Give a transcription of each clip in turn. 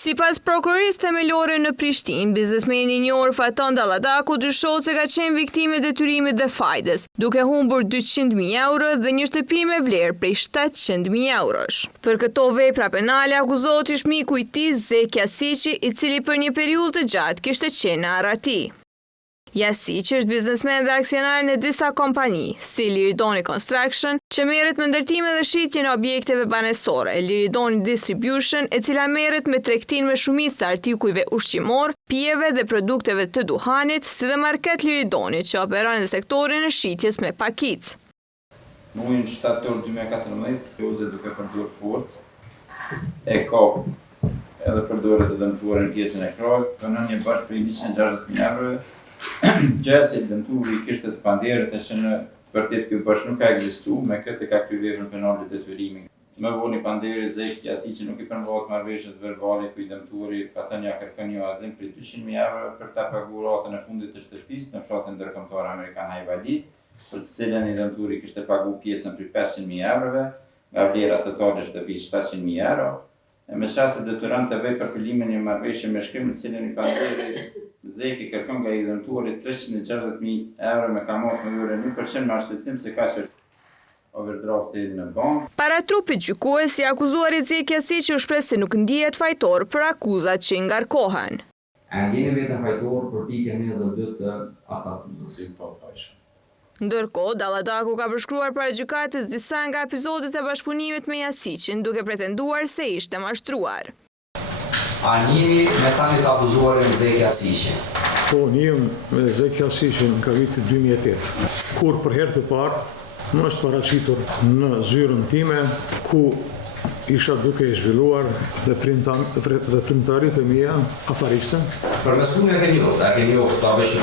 Sipas prokurorisë themelore në Prishtinë, biznesmeni i njohur Faton Dalladaku dyshohet se ka qenë viktimë e detyrimit dhe fajdes, duke humbur 200.000 euro dhe një shtëpi me vlerë prej 700.000 eurosh. Për këto vepra penale akuzohet ish miku i tij Zeki Jasiçi, i cili për një periudhë të gjatë kishte qenë në arrati. Jasiçi është biznesmen dhe aksionar në disa kompani, si Liridoni Construction, që merret me ndërtime dhe shitjen e objekteve banesore, Liridoni Distribution, e cila merret me tregtinë me shumicë të artikujve ushqimor, pijeve dhe produkteve të duhanit, si dhe Market Liridoni, që operon në sektorin e shitjes me pakicë. Në muajin shtator 2014, Joze duke përdorur forcë, e ka edhe përdoret të dëmtuar në pjesën e krahut, punon një bash për 160.000 euro. Gjëja se dëmturi kishte të panderët e që në vërtet ky bash nuk ka ekzistuar, me këtë ka kryer veprën penale detyrimi. Më vonë panderi Zeki Jasiçi nuk i përmbahet marrëveshjet verbale ku i dëmturi Faton ja kërkon një azim për 200.000 euro për ta paguar ratën e fundit të shtëpisë në fshatin ndërkombëtar amerikan Hajvali, për të cilën i dëmturi kishte paguar pjesën për 500.000 euro, nga vlera totale e shtëpisë 700.000 euro. Me qasë detyron të vej për fillimin një marrëveshje me shkrim në cilën i panderi Zeki kërkon nga i dëmtuari 360.000 euro me kamot me vlerë 1% me arsyetim se ka që overdrafti në bankë. Para trupit gjykues, i akuzuari Zeki Jasiçi u shpreh se nuk ndihet fajtor për akuzat që i ngarkohen. A jeni vetëm fajtor për pikën 22 të akuzës? Ndërkohë, Dalladaku ka përshkruar para gjykatës disa nga episodet e bashkëpunimit me Jasiçin, duke pretenduar se ishte mashtruar. A njihni me tani të akuzuarin Zeki Jasiçi? Po, njihem me Zeki Jasiçin nga viti 2008, kur për herë të parë më është paraqitur në zyrën time, ku isha duke i zhvilluar dhe primtarit e mia afariste. Për meskumin e ke njoft, a ke njoft ta vesh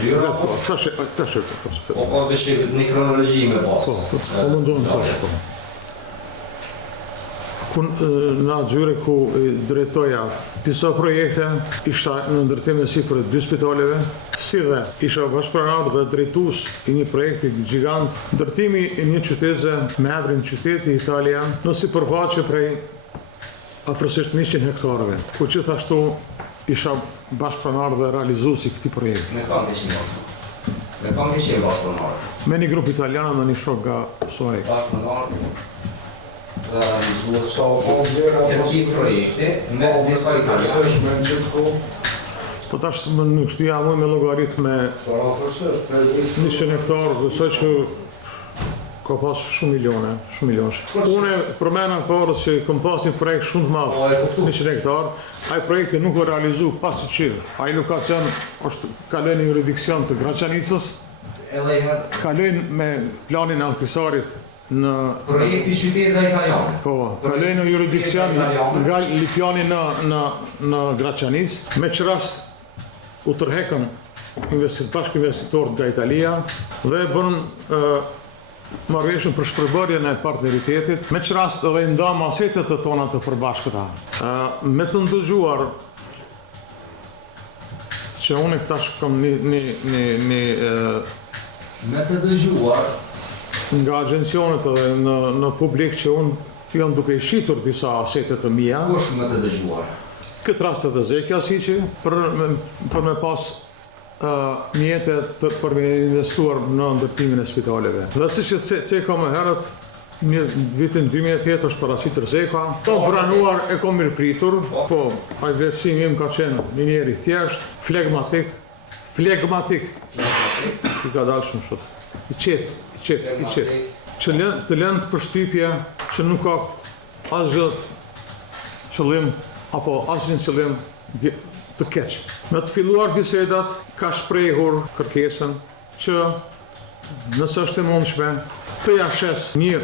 zyra? Tash. Po vesh një kronologji me pas. Po mundon tash. Në atë zyre ku drejtoja disa projekte, isha në ndërtim si për 2 spitaleve, si dhe isha bashkëpronar dhe drejtues i një projekti gjigant, ndërtimi i një qytetëse me emrin qyteti Italia, në sipërfaqe prej afërsisht 100 hektarëve, ku gjithashtu isha bashkëpronar dhe realizues i këtij projekti. Me kam keqen bashkëpronar? Me një grup italian dhe një shok nga SOE. Bashkëpronar dhe realizues projekte me disa italianë. Po tash nuk shtia më me logarit me 100 hektarë, dhe që ka pas shumë milione. Une përmena parës që kom pas një projekt shumë të madhë, 100 hektarë, ai projekti nuk o realizu pasi që ai lokacion është kalojnë në jurisdikcion të Graçanicës, kalojnë me planin e antisarit në projekti qytetëza italiane. Po, kalojnë në jurisdikcion nga Lipjani në Graçanicë, me që rast u tërhekën bashkë investitorët nga Italia dhe bërën marrëveshjen për shpërbërjen e partneritetit, me që rast edhe nda masetet të tona të përbashkëta. Me të ndëgjuar që unë këtash kam me të dëgjuar nga agencionet edhe në publik që unë jam duke i shitur disa asetet të mia. Kush me të dëgjuar? Këtë rast edhe Zeki Jasiçi, për me pas mjetet për me investuar në ndërtimin e spitaleve. Dhe si që ceka më herët, në vitin 2008 është paraqitur Zeka, po pranuar e kom mirëpritur, po ai vlerësimi im ka qenë një njeri thjesht, flegmatik, i ka dalë shumë shot, i qetë, që të lënë përshtypje që nuk ka asgjë qëllim, apo asgjë qëllim të keq. Me të filluar bisedat, ka shprehur kërkesën që nëse është e mundshme të ja shes një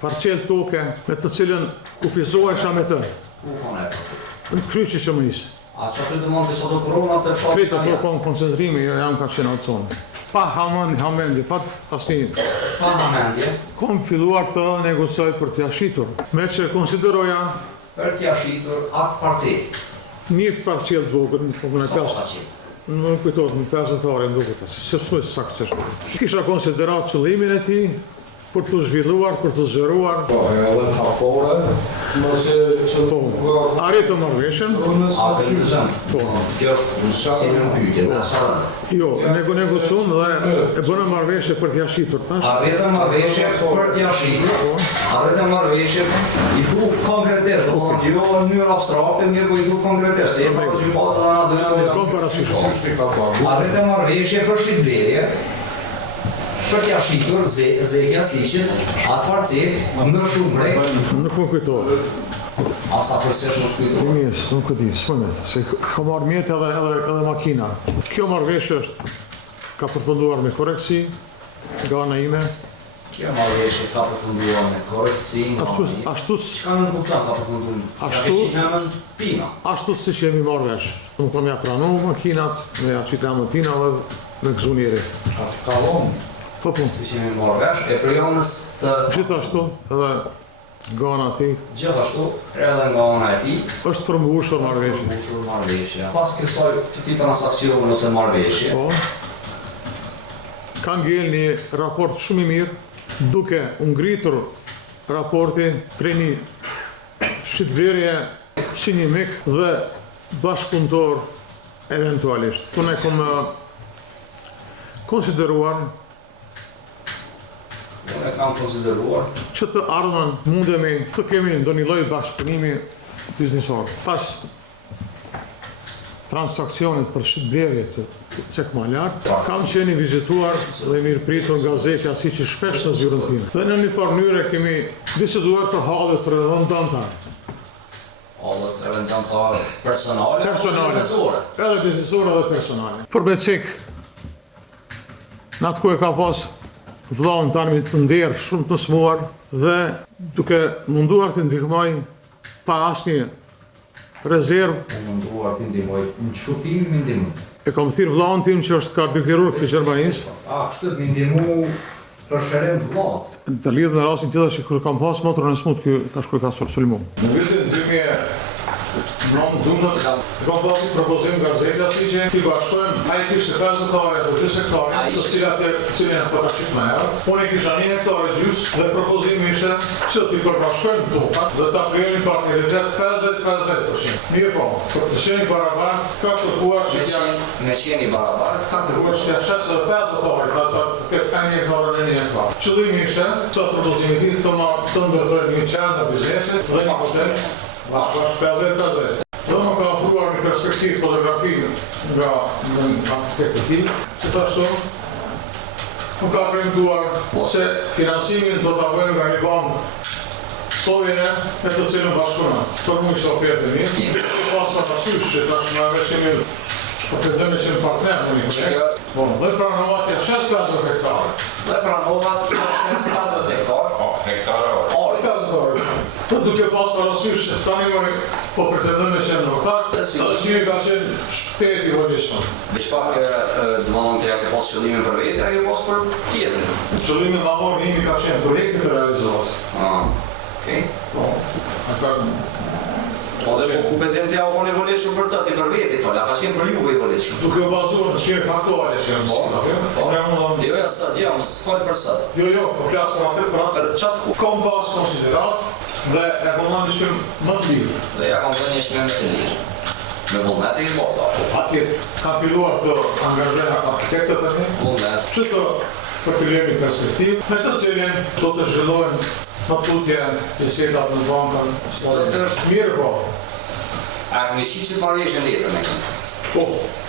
parcel toke me të cilën kufizohesha me të. Ku ka në parcel? Në Kryqi Qëmëris. A që aty dëmon të shoto koronat të fshatit italian? Kretë ato koncentrimi, jam ka qenë atë zonë. Pa hamendje, pa asnjë. Pa hamendje? Kom filluar të negocioj për t'ja shitur, me që konsideroja për t'ja shitur atë parcel. Një parcel të vogël, nuk kujtohet në 50 hektarë në duket, se s'është saktë ç'është. Kisha konsiderat qëllimin e tij për të zhvilluar, për të zgjeruar. Po, edhe hapore. Arritëm marrëveshjen. Kjo është si një pyetje, në çfarë? Jo, negocion dhe e bënë marrëveshje për t'ia shitur tash. Arritëm marrëveshje për t'ia shitur. Arritëm marrëveshje i thu konkretisht, jo në mënyrë abstrakte, mirë po i thu konkretisht, se e para gjykatës dhe na dëna. Arritëm marrëveshje për shitblerje. Për t'ja shitur zekja siqet atë parcel në shumë brek. Nuk më kujtohet. Asa përsesh nuk kujtohet. Mirë, nuk e di, s'pëmet, se ka marrë mjetë edhe makina. Kjo marrëveshje është ka përfunduar me koreksi nga ana ime. Kjo marrëveshje ka përfunduar me koreksi nga ana ime. Çka nuk kupton ka përfunduar? Ashtu siç jemi marrë vesh. Nuk kam ja pranu makinat, me ja qitë amotina dhe me gëzu njeri. Atë ka vonë. Po pun. Si që jemi marrë vesh, e prejonës të... Gjithashtu edhe nga ana ti. Gjithashtu, edhe nga ana e ti. Është përmbushur marrëveshja. Pas kësaj këtij transakcioni ose marrëveshje. Po. Ka ngel një raport shumë i mirë, duke u ngritur raporti prej një shitblerje si një mik dhe bashkëpunëtor eventualisht. Unë e kom konsideruar që të ardhmen mundemi të kemi ndonjë lloj bashkëpunimi biznesor. Pas transakcionit për shitblerje të cek më lart, kam qenë vizituar dhe mirëpritur nga Zekja siç i shpesh në zyrën time. Dhe në një farë mënyrë kemi biseduar për hallet rëndëmtare. Hallet rëndëmtare personale apo biznesore? Edhe biznesore dhe personale. Për me cek, në atë ku e ka pas vllaun tani të nderë shumë të smuar dhe duke munduar të ndihmoj pa asnjë rezervë. Munduar të ndihmoj në shkutimin me ndihmë. E kam thirr vllaun tim që është kardiokirurg në Gjermanisë. Kështu të ndihmu për shërim të vllaut. Të lidhë me rastin tjetër që kur kam pas motorën e smut ky ka shkuar ka sulmu. Në vitin 2012 kam pasur propozim nga Zekja si që ti bashkojmë, ai kishte 50 hektare apo 20 hektare, të cilat e cilën po ta shit më herë. Unë kisha 1 hektare gjys dhe propozimi ishte që ti përbashkojmë tokat dhe ta krijojmë partneritet 50-50%. Mirë po, për të qenë barabartë ka kërkuar që me qenë barabartë ka kërkuar që shesë 50 hektare, këtë ka 1 hektare në 1 hektare. Qëllimi ishte që propozimi ti të ndërtojmë një qendër në biznesit dhe një hotel bashkë 50-50. Dhe më ka ofruar një perspektivë fotografinë nga arkitektë e tij, që të ashtu më ka premtuar se finansimin do ta bëjmë nga një bankë slovene me të cilën bashkëpunojmë. Për mua ishte ofertë e mirë, pas ka parasysh që tash na veçemi pretendojmë që partner në një projekt. Dhe pranovat janë 50 hektare. Dhe pranovat 50 hektare. Hektare. Po duke pas parasysh se tani po pretendojmë që në vërtet, edhe që ka qenë shteti i vëllëshëm. Veç pak domethënë që ka pas qëllimin për vetë, ajo pas për tjetrin. Qëllimi ma marrë njëmi ka qenë projekte të realizohet. Okej. Po dhe kompetentja o në vëllëshëm për të, ti për vetë, ka qenë për juve i vëllëshëm. Duke bazuar në shkje faktuale që në mësit. Jo, sot, jo, më s'fal për sot. Jo, po flasëm atë për atë qatë ku. Kom pas konsiderat dhe e kom në një shkëm më të lirë. Dhe ja kom të një shkëm më të lirë. Me vullnet e i bota. Atje ka filluar të angazhojnë arkitektët e një. Vullnet. Që të për të lirë një perspektiv, me të cilin do të zhvillojnë më tutje të sjetat në bankën. Mirë po. A këmi shqipë që marrëveshjen letër me këmë? Po.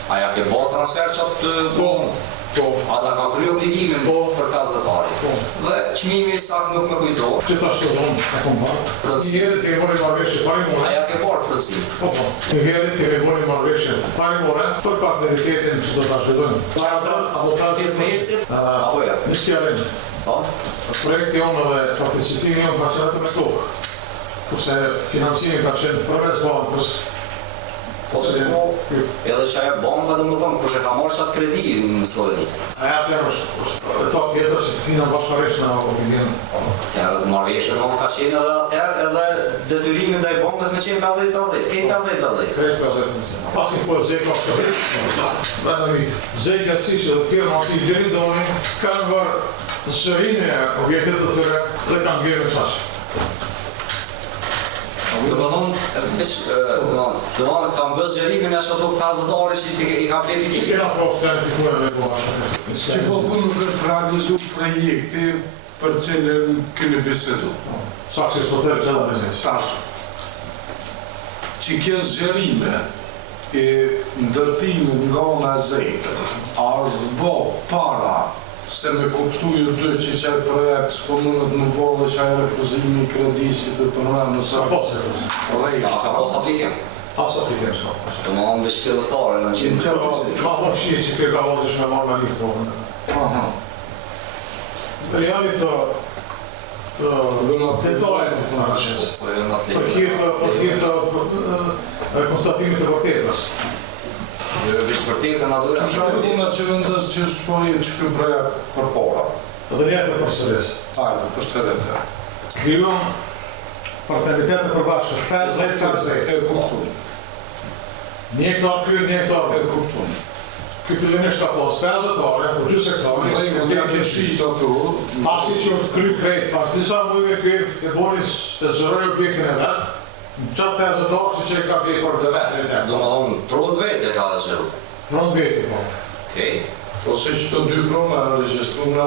A ja ke bërë transfer qatë të bonë? Po. Ata ka kry obligimin për gazetari. Po. Dhe qmimi sakë nuk me kujtohë. Që ta shtë donë e kom parë. Një herit kemi bërë marrëveshje parimore. A ja ke bërë përësi? Po. Një herit kemi bërë marrëveshje parimore për partneritetin që do të zhvillojnë. Apo ta biznesit? Apo ja? Në skjarin. Projekti jonë dhe participimi jonë ka qenë me tokë. Kurse financimi ka qenë përveç bankës. Edhe që ajo banka dhe më thonë, kush e ka marrë qatë kredi në Sloveni? Aja tërë është etap jetër që të kina bashkëresh në opinion. Të marrëveshje në ka qenë edhe atëherë edhe detyrimin dhe i bankës me qenë 50-50. Kejtë 50-50. Krejtë 50-50. Pasin po e Zekja është të dhe në vitë. Zekja si që dhe tjerë në ati gjeridoni kanë vërë në sërinë e objektet të tëre dhe kanë gjerë në qashë. Kam bëzë gjerimin e shëto 50 orë që i ka blevi Që kena profë të në të kërën e bërë? Që po thunë nuk është realizu projekti për cilën këni bisedu. Saksi së të të dhe me Tash, që kjo zgjerime e ndërtimit nga ona e zejtës, a është bo para se me kuptu ju dy që qaj projekt s'po mundet më bo dhe qaj refuzimi i kredisit dhe të nërë nësa... Ka posë e posë. Ka pos aplikim. Asa të kemë s'ka posë. Të më anë veç pjellëstare në qimë. Ma po shqie që ke ka vazhë shme marrë me litë pohën. Reali të detajnë të në rëshës. Për hirë të konstatimit të vërtetës. Veç vërtetën a dojë. Që shakuna që vendës që shpojnë që kjo projekt për para? Dhe njerë për përsëris. Hajde, për shtërete. Kryuam partneritetë për bashkët, 50-50. E kuptun. Një hektar kjo, një hektar. E kuptun. Kjo fillimisht ka pas 50 ore, por gjysë hektare. Një ke shqit ato. Pasi që është kry krejt, pas disa mujve kjo e bonis të zëroj objektin e vetë, në qatë 50 orë që e ka bje për të vetë. Do më thonë, tron vetë e ka dhe zëru. Tron veti, po. Okej. Ose që të dy prona e registru në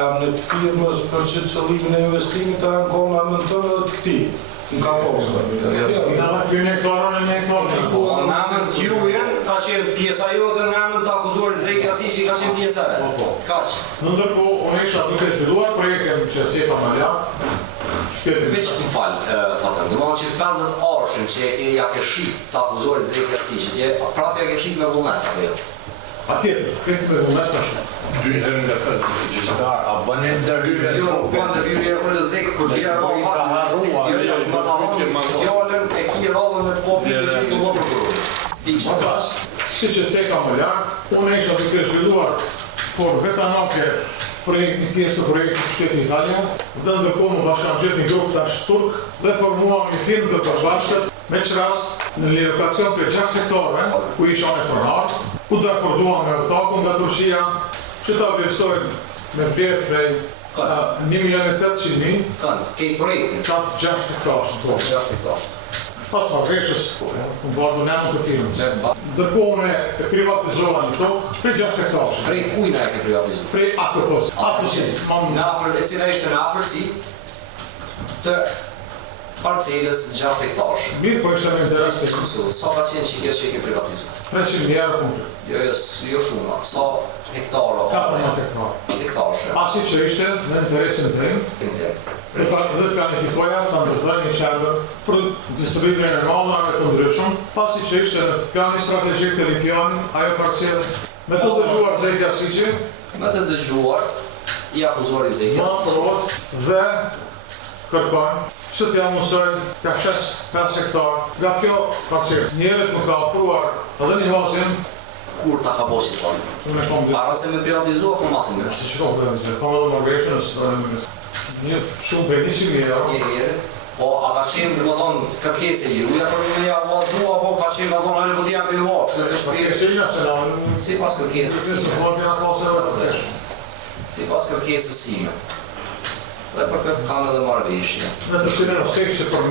emnit firmës për që qëllimin e investimit e anko në emnit të në të këti. Në ka posë. Në dhe kjo një hektarën e një hektarën. Në emën t'jujen ka qenë pjesa jo dhe në emën të akuzuar Zeki Asi që ka qenë pjesa vetë. Kaq. Në ndërko, unë isha duke filluar projektin që Ceta Malja, Veç më falë, fatën, dhe më që 50 orëshën që ja ke shqip të akuzuar Zeki Asi që tje, prapë ja ke shqip me vullnet, apo jo? A tjetër, këtë me vullnet të shumë. Dy herën nga këtë gjyqtar, a bënë ndërhyrë Jo, bënë të hyrë për të Zeki, kur dhja më të hanë fjallën e ki radhën e poplit të shqip në vëpër kërë. Më pas, si që Ceta Malja, unë isha duke filluar por vetanoke një pjesë të projektit Shtetin Italia, dhe ndërkohë më bashkam gjithë një grupë tash turk dhe formuam një firmë të përbashkët me që rast në një lokacion për 6 hektare, ku isha me pronarë, ku dhe akorduam me takun nga Turqia, që ta vlerësojnë me vlerë prej 1.800.000, Kejtë projektin, qatë 6 hektarë në tonë. 6 hektarë. Pas ma vreshës, në bardu në emën të firmës. Ndërkohë me privatizova një tokë, për 6 hektarë. Prej kujna e ke privatizu? Prej APPS, APPS. Në afër, e cila ishte në afërsi të parcelës 6 hektarë. Mirë, po ishte me interes të Sa ka qenë që kjo që e ke privatizu? 300.000 euro. Jo shumë, sa hektara? 14 hektarë. Hektarë. Pasi që ishte në interesin të tim, dhe planifikoja të ndërtoj një qendër për distribuimin e malave të ndryshëm, pasi që ishte në plani strategjik të Lipiani, ajo parcelë me të dëgjuar Zeki Asiqi, Me të dëgjuar, i akuzuar i Zeki ma Asiqi. provot dhe kërkojnë që t'ja mësojnë ka 5 hektarë nga kjo parcelë. Njerët më ka ofruar edhe një vazim, Kur ta ka boshit pasë? unë e kom dhe Para se me privatizu, apo masin me? si shko për e kom edhe Norveshën, një shumë për 100.000 euro. Po, a ka qenë, dhe më tonë, kërkese i ruja për një avazu, apo ka qenë, dhe tonë, për t'ja për vaqë, që e shpirë? Si pas kërkesës time. Si pas kërkesës time. Dhe për këtë kam edhe marrëveshje. Në të shire në sekë që për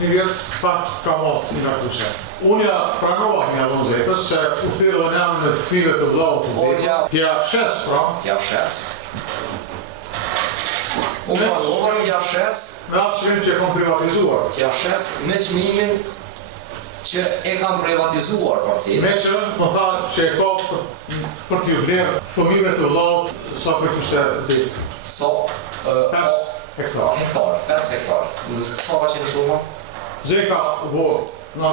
një vjetë, fat ka mos një nërkushe. Unë ja pranova një avon Zekës, që u thirë dhe njëmë në fmive të vlau të vjetë, tja shes pra, Tja shes. Unë pranova tja shes, me atë shrim që e kom privatizuar. tja shes me qmimin që e kam privatizuar parcelën. Me që më tha që e ka për t'ju vlerë fëmive të vlau sa për kështë ditë. So, 5 hektarë. hektarë, 5 hektarë. Sa ka qenë shumë? Zeka u bo, në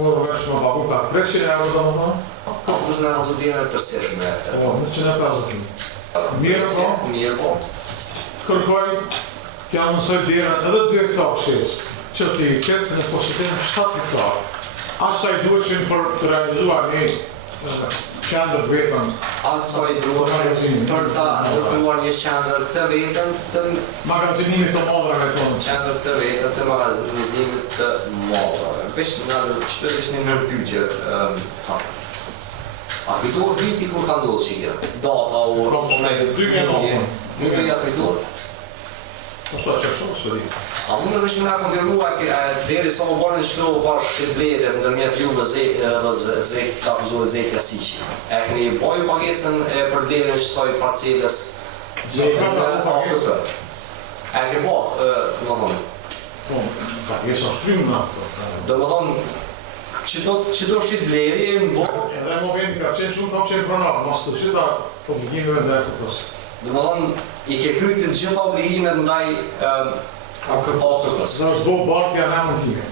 Norvesh më baku ka 300 euro do më thonë. Ka kush në razudjene të tërseshme. 150.000. Mirë po. Mirë po. Kërkoj t'ja mësoj vlerën edhe 2 hektarë shes, që t'i ketë në positim 7 hektarë. Asaj duheshin për të realizuar një qendër vetën. Atë sa i duheshin për ta ndërtuar një qendër të vetën të Magazinimit të modrave tonë. qendër të vetën të magazinimit të modrave. Veç nga qëtë është një nërpytje. A kujtohet viti kur ka ndodhë që kjo? Data, orë, Nuk e ja nuk e ja kujtohet. Po sa që shokë së di. A mund të vishme nga konfirmua deri sa u bërë në shkru vash shqiblerjes ndërmjet ju dhe zek të akuzohet Zek Jasiqi. E keni boju pagesën e përblerjen që saj parcelës AKP. E ke bo, më thonë? Pagesa shkrim në ato. Do më thonë, që do shqibleri në bo... Edhe në moment ka qenë shumë kam qenë pronar, mos të gjitha obligimeve ndaj AKP-s. Do më thonë, i ke kryti të gjitha obligimet ndaj AKP-s. Sa është bo bartja në amën time.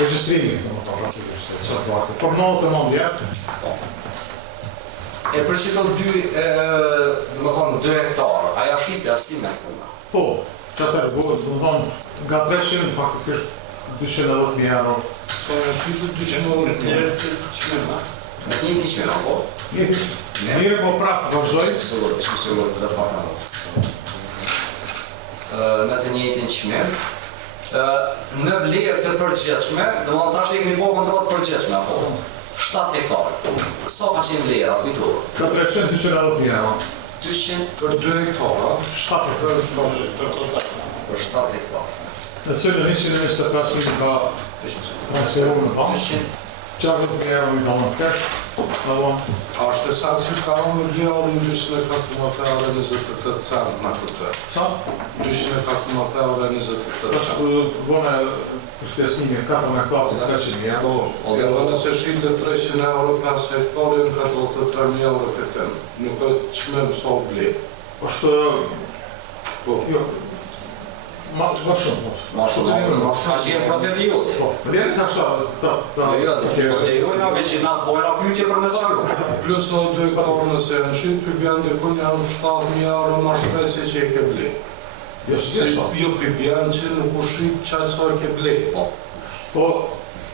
Registrimi, në më thonë, sa të bartja. Por në të mondja. E për që të do më thonë, 2 hektarë, aja shqipja s'time këna? Po, që atër bëhet, do më thonë, nga 300, faktikisht 210.000 euro. Sa e shqitë 200 të njerë që qmena? Me të një qmena, po? Mire po prapë, vazhdoj. Ishmë sigur të dhe pak në dhëtë. Me të njëjtin qmenë. Në vlerë të përgjithshme, do më tash e kemi po kontrollat përgjithshme, apo? 7 hektarë. Sa ka qenë vlerë atë vitur? 210.000 euro. 200 Për 2 hektara, 7 hektarë. për 7 hektarë. Në cilën 125.000 ka transferu në bankë. 40.000 euro i banë në kesh. a është e saktë që ka unë vlerën 214 euro 28 cent në këtë? Sa? 214 euro 28 cent. është bëne përshkesnimi 4.300.000 euro. Edhe nëse shinte 300 euro 5 hektarin, ka 83.000 euro fitim. Nuk e qmem sa u ble. është... Po, Jo... Ma shumë. Ma shumë, ka qenë profiliot. Po, vlerë ka shta... Profiliot nga vecinat bojna pyetje për mesarru. plus në 2 hektarë nëse në shqip, për bjën të kun janë 7.000 euro ma shpesi që e ke ble. Jo për bjën që nuk u shqip qatë sa e ke ble. Po,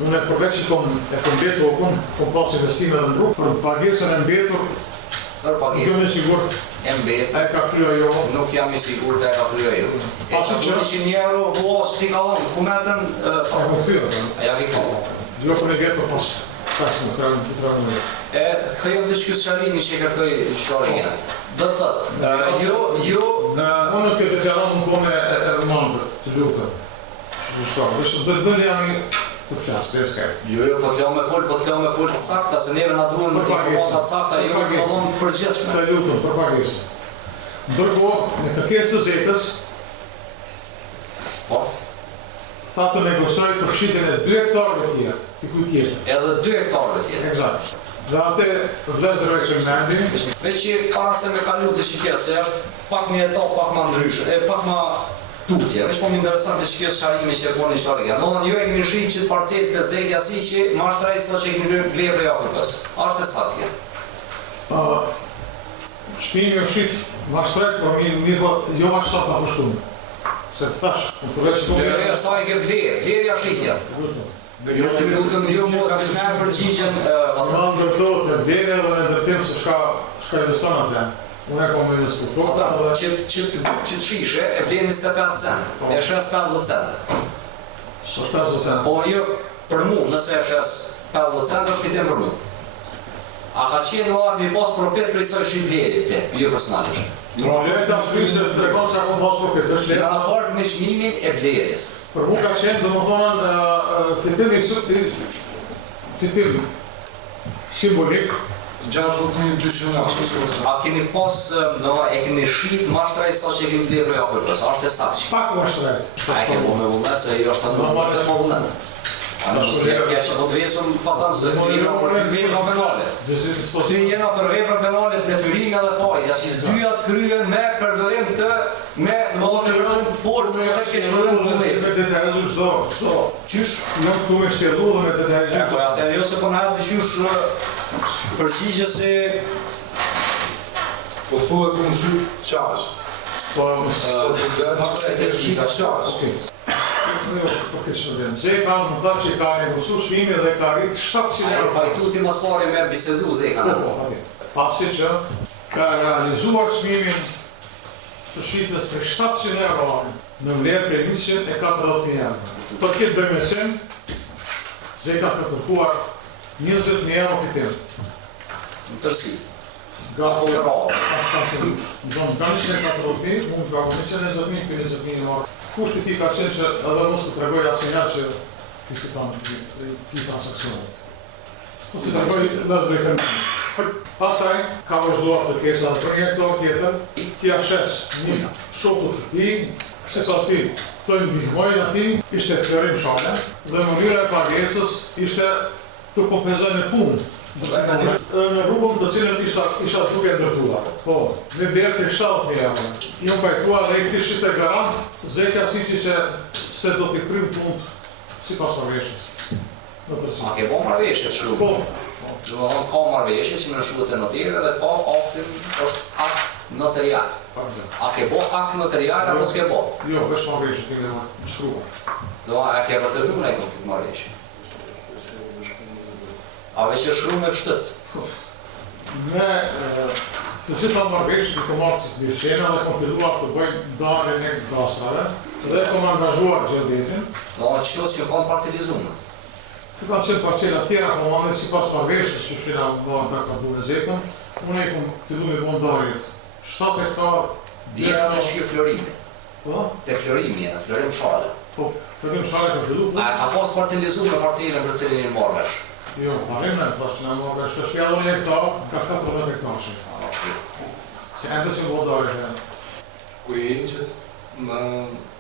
unë e përvek që e kom betur, kom pas investime dhe në rrugë, për pagesën e mbetur, Për pagesën në sigur e mbet, e ka kryo jo. nuk jam i sigur të e ka kryo ju. E që 200 euro, po, s'ti ka lonë, ku metën, A më këtyre, a ja vi ka. jo për një betur pas 5.000 në E, këthejmë të shkjus qarimi që e kërkoj shorejnë. Dhe të thëtë, Unë në këtë të janë në kone e rëmanë të lukë. Vështë dhe janë të flasë, e s'kaj. jo, po t'ljo me full të sakta, se neve na duhen informata të sakta, jo me lonë përgjithshme. Të lukën, për pagesë. Ndërko, në kërkesë të zetës, Po, tha të negosoj për shqitën e 2 hektarëve tjerë, i kuj tjetër. edhe 2 hektarë tjetë. Exakt. Dhe atë vlezërve që më mendi, Veç që para se me kalu të shqitja, se është pak një etapë, pak ma ndryshë, pak ma tutje. Veç po më interesant të shqitja qarimi që e po një shtarëgja. Nonën ju e kemi shqit që të parcelit të Zek Jasiqi, ma shtrajtë sa që e kemi vlerë e AKP-s. Ashtë e satje. shpimi e shqit ma shtrejt, por mirë po, jo ma qësat ma pushtumë. Se të thash, në përveç që Jo, sa e ke vlerë ja shqitja. Jo, të lutëm, jo mu ka bismerë përgjigjen, Në ndërtojt në vlerë dhe në ndërtim se shka i dësën atë. Unë e kom në strukturë. që të shishe, e vlerë 25 cent, e shes 50 cent. Së 50 cent. Po jo, për mu, nëse e shes 50 cent, është fitim për mu. A ka qenë në arë një pas profit për i së shqit vlerit, jo personalisht. Në lejtë të shpirë se të regonë se akon pas profit, është Nga lejtë. raport me çmimin e vlerës. Për mu ka qenë, dhe më thonën, fitim simbolik, 60.200 euro. A keni pas, e keni shqit mashtra i sa që e keni vlerë për AKP-s, a është e saktë që? pak më shtrejt. A e ke po me vullnet, se i është të nërë të vullnet. A në shtrejt, kja që do të vesëm fatan se të vira për vepra penale. Ty jena për vepra penale të detyrime dhe fajt, ja që dyjat kryen me përdorim të me përdorim të forcë se ke shpërdojnë në vëllet. Me detajzu shdo. Qysh? Jo këtu me shkjerdu dhe me detajzu. E po atë jo se po në hapë qysh përgjigje se Po thuhet unë shqip qaq. Po, Po të dhe shqip qaq. Zeka më thë që ka negosu shmimi dhe ka rritë 700 ajo euro. pajtuti mas pari me bisedu Zeka në po. Pasi që ka realizuar shmimin të shqitës për 700 euro në vlerë për 140.000 euro. Për këtë bëjmesim, Zeka ka kërkuar 20.000 euro fitim. Në tërsi. Nga Po e rao. Në zonë ka 140.000, mund ka 120.000 për 20.000 euro. kushti ti ka qenë që edhe mos të tregoj asnjëherë që kishte ti transaksionit. Mos të tregoj lëzve kënë. Pastaj ka vazhduar kërkesa për një hektar tjetër, ti shes një shoku të ti, se sa ti të ndihmojnë ati, ishte Florim Shale, dhe mënyra e pagesës ishte të kompenzojnë në punë. Në rrugën të cilën isha duke ndërtuar. Po, në derë të 70.000 euro. Një pajtua dhe i kishit e garant, Zekja Siçi se do t'i krymë punë si pas marrëveshjes. A ke bo marrëveshje të shumë? Po. Do të thonë ka marrëveshje që në shuhet e notere dhe ka aktin është akt notarial. A ke bo akt notarial apo s'ke bo? Jo, veç marrëveshje të në shkruar. Do a ke vërtetu në e këtë marrëveshje? A veç e shru me kështët? Me të gjitha marrëveshje të marrë të bjeqena dhe kom filluar të bëjnë darën e gasrave dhe kom angazhuar gjeldetin. Do a qëto që kanë parcelizume? Të kam qenë parcela tjera, po manë si pas marrëveshjes që shina nga ka du në Zekën, unë e kom fillu me bon darjet 7 hektar. Djerë në shkjo Florimi. Po? Te Florimi, në Florim Shale. Po, Florim Shale ka fillu. A ka pas parcelizume parcelin për cilin i marrësh? Jo, parim në pas në marrësh, të shkjallur një hektar, ka 14 hektarëshin. Se endë që bon darjet. Kur i që në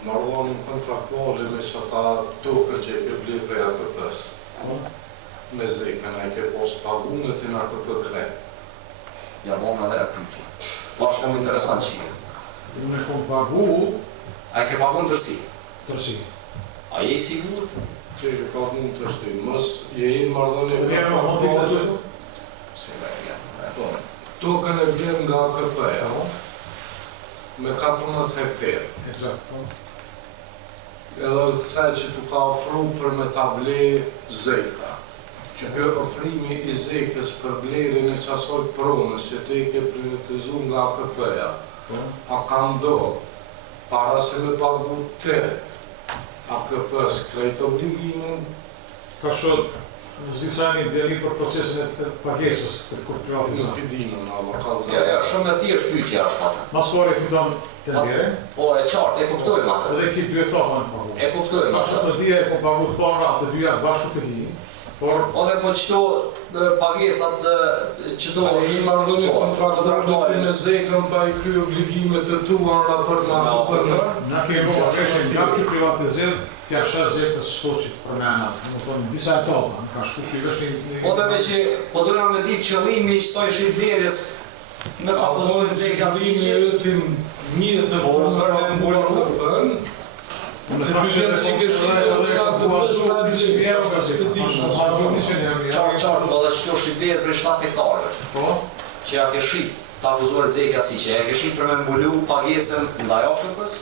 marrëvonin kontraktuale me që ata tukën që i ke bli prej AKP-s. Me Zekën, a i ke pos pagunet i në AKP krejt. Ja bon edhe e pytje. Pa shumë interesant që je. Unë e kom pagu A i ke pagun tërsi? tërsi. A je i sigur? Që i ke ka mund të shti. Mos je i në marrëvonin Dhe njerë më mund të të Se nga e gjatë. tukën e blen nga AKP-ja, me 14 hektarë. Exakt. Edhe the që tu ka ofru për me ta ble Zeka. Që kjo ofrimi i Zekës për blerjen e qasoj pronës që te i ke privatizu nga AKP-ja, a ka ndohë, para se me pagu te AKP-s krejt obligimin, Ka shod, në zdisani deli për procesin e pagesës për kur privatizat. nuk i dinë në avokatët. Ja, shumë e thjesht pyetja është atë. Masfari fidon të ndjere, Po e qartë, e kuptojmë atë. edhe ki 2 etapa në pagu. E kuptojmë Ka atë. që të dhja e kom pagu të para, të dyja bashku të di, por Po dhe po qëto pagesat qëto... A i marrëdhënie kontraktuale me Zekën pa i kry obligimet e tua në raport me AKP-n. na kemi bo marrëveshje nga që privatizim, t'ja shes Zekës stoqit për mena, në tonë disa etapa, ka shku fivesh një... Po dhe që po dojna me ditë qëllimi që sa ishi blerjes me pakuzojnë Zeka Siçi. Një të punë në AKP-n, Unë të pyet që ke shqipë nga të bësh nga blerjes ka se pëtishmë. Qartë, do dhe që shqiblerë për 7 hektarëve. Po, Që ja ke shqip të akuzore Zeka Siçi, ja ke shqip për me mbulu pagesën nga AKP-s.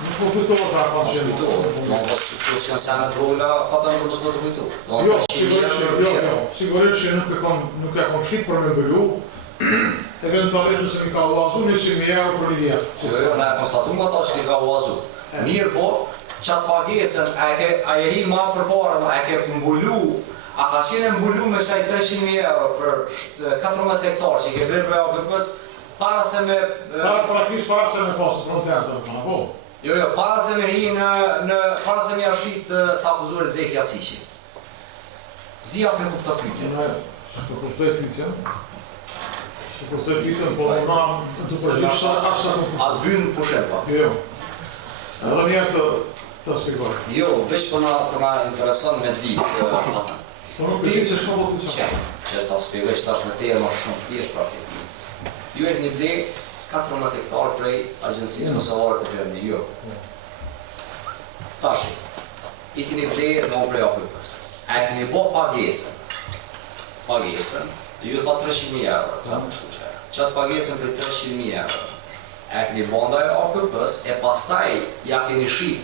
nuk po kujtohet ta kam Mos qenë. kujtohet, no mos që janë sa në rola, fatën për mos më të kujtohet. Jo, sigurisht që nuk e kom shqip për me bëllu, eventualisht nëse mi ka uazu 100.000 euro për një vjetë. Jo, ne konstatumë ata që ti ka uazu. Mirë po, qatë pagesën, a e hi ma për parën, a e ke mbulu, a ka qenë mbulu me qaj 300.000 euro për 14 hektar që i ke bërë për AKP-s, para se me... Praktisht para se me pasë për në terë të të po. Jo, para se me hi para se me jashit të akuzore Zekja Siçi. Zdia për kupta pytje. Shko kuptoj pytjen. Shko kuptoj pytjen, po në të përgjithë sa kuptoj. A të vynë pushet pa? Jo. Edhe njerë të spikoj. Jo, veç për na intereson me ditë atën. Po nuk të ditë që shko po të Që ta spjegoj që tash në temë është shumë thjesht praktikisht. Ju e një ble 14 hektar prej Agjencisë Kosovare të Perëndimit. Jo. Tashi, i keni ble në prej AKP-s. A e keni bo pagesën? Pagesën, ju tha 300.000 euro, ta më shuqe. Qatë pagesën për 300.000 euro. A e keni bo ndaj AKP-s, e pastaj ja keni shit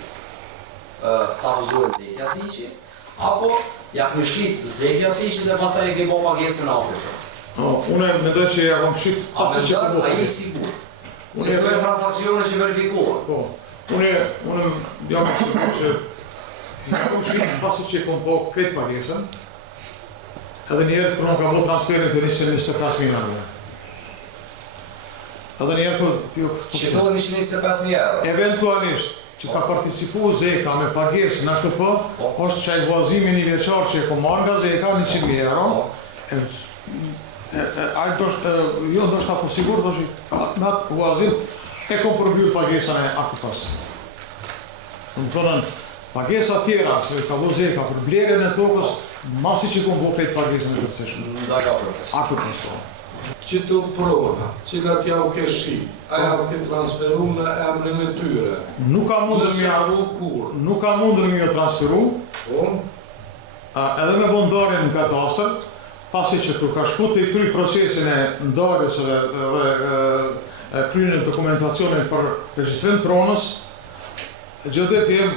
të akuzore Zekja Siçi, apo ja keni shit Zekja Siçi dhe pastaj e keni bo pagesën AKP. Unë mendoj që ja kom shqip A pasi që mendon, a je sigur? Se këto e transakcione që verifikohen. Po, unë jam sigur që ja kom shqip pasi që kom po kretë pagesën, edhe njerë për në kam lo transferin për 125.000 euro. Edhe njerë për... Që këto 125.000 euro. Eventualisht, që ka participu Zeka me pagesë në AKP, është që i vazhimi një vjeqar që e ko marrë nga Zeka 100.000 euro, jo ndoshta po sigur do që në atë vazhim e kom përbyr pagesën e AKP-s. Në të thonë, pagesa tjera që ka bo Zeka për blerjen e tokës, masi që kom bo pejt pagesën e kërceshme. AKP-s. Qëto prona, cilat ja u ke shi, a ja u ke transferu në emrin e tyre? Nuk ka mundur mi jo transferu, edhe me bo ndarjen në katastër, pasi që kur ka shku të i kry procesin e ndarjes dhe kryin e dokumentacionin për regjistrim pronës, gjithet jem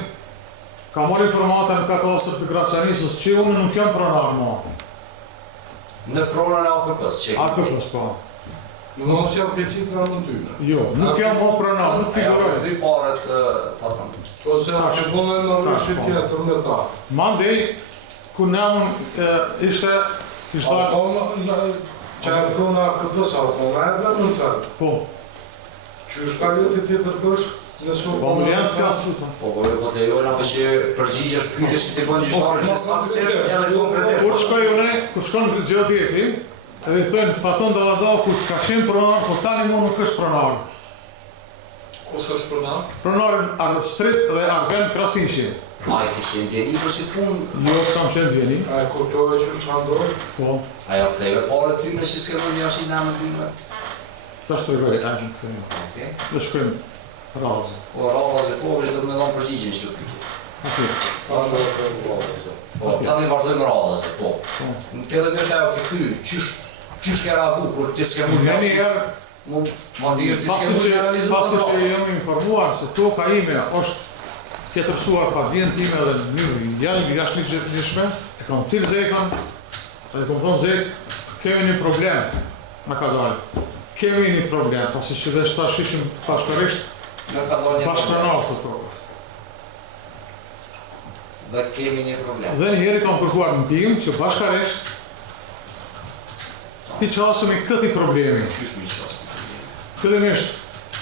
ka marrë informata në katastër të Graçanisës që unë nuk jam pronar ma. Në pronën e AKP-s që AKP-s, po. Në mund që javë ke qitë nga në tyne? Jo, nuk jam ma pronar, nuk figuroj. Dhi paret patron. Ose a ke bënë e në rëshit tjetër me ta? Mandej, ku nëmën ishte... Që e pronë AKP-s, a pronë e blet në tërë? Po. Që është ka letë tjetër kësh? Po më janë të kasë luta. Po të jona për që përgjigje është pyte që të konë gjishtarë, që sakse edhe konkretisht. Kur shkoj une, kur shkon në Gjeodjeti, edhe i thënë Faton Dalladau kur ka qenë pronar, po tani mu nuk është pronar. Kusë është pronar? Pronarin Arstrit dhe Arben Krasniqi. A e ke qenë djeni për që të punë? Jo, s'kam qenë djeni. A e kuptove që është ka ndojë? Po. A ja pëteve pare ty me që s'ke në një ashtë në ty me? Ta shtregoj, a në të një. Dhe shkojmë razë. Po, razë e po, vështë dhe me dhonë përgjigjën që të Po, ta mi vazhdojmë razë, po. Në të edhe nështë ajo ke ty, qysh ke ragu, kur ti s'ke mund Një njerë, ma ndirë ti s'ke mund realizu të pasi që jam informuar se toka ime është tjetërsuar pa vjen time dhe në mënyrë ideale jashtë ligjshme, e kam thirrë Zekan, edhe kam thonë Zek, kemi një problem në ka dalë. Kemi një problem, pasi që dhe shtash ishim bashkërisht bashkëranar të provës. Dhe kemi një problem. Dhe njëherë kam kërkuar ndihmë që bashkërisht ti qasëm i këti problemi. Qysh mi qasëm? Fillimisht,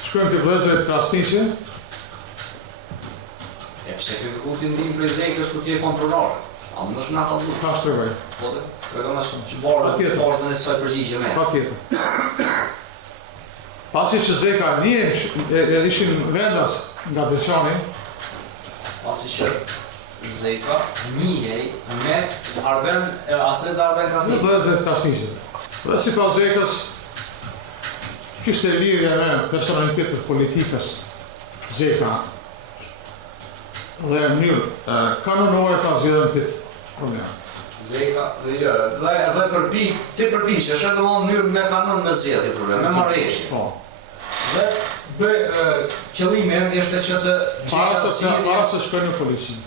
shkojmë të vëllezërit Krasniqi. E pse ke kërku të ndihmë prej Zekës kur ti e kontrolore? A më nëshë nga ta dhurë? Ka shtregoj. Po dhe? Kërë nga që barë dhe nësaj përgjigje me. Pa tjetër. Pasi që Zeka ishin vendas nga Deçani, Pasi që Zeka njihej me Astrid Arben në Krasniqi. vëllezërit Krasniqi. Dhe si pas Zekës, kishte lidhje me personalitetet politikës Zeka dhe në mënyrë kanonore ta zgjedhën këtë problem. Zeka, dhe ti përpiqesh edhe në mënyrë me kanon me zgjedhje problem, me marrëveshje. Po. Dhe qëllimi është që të Para se shkojnë në policinë.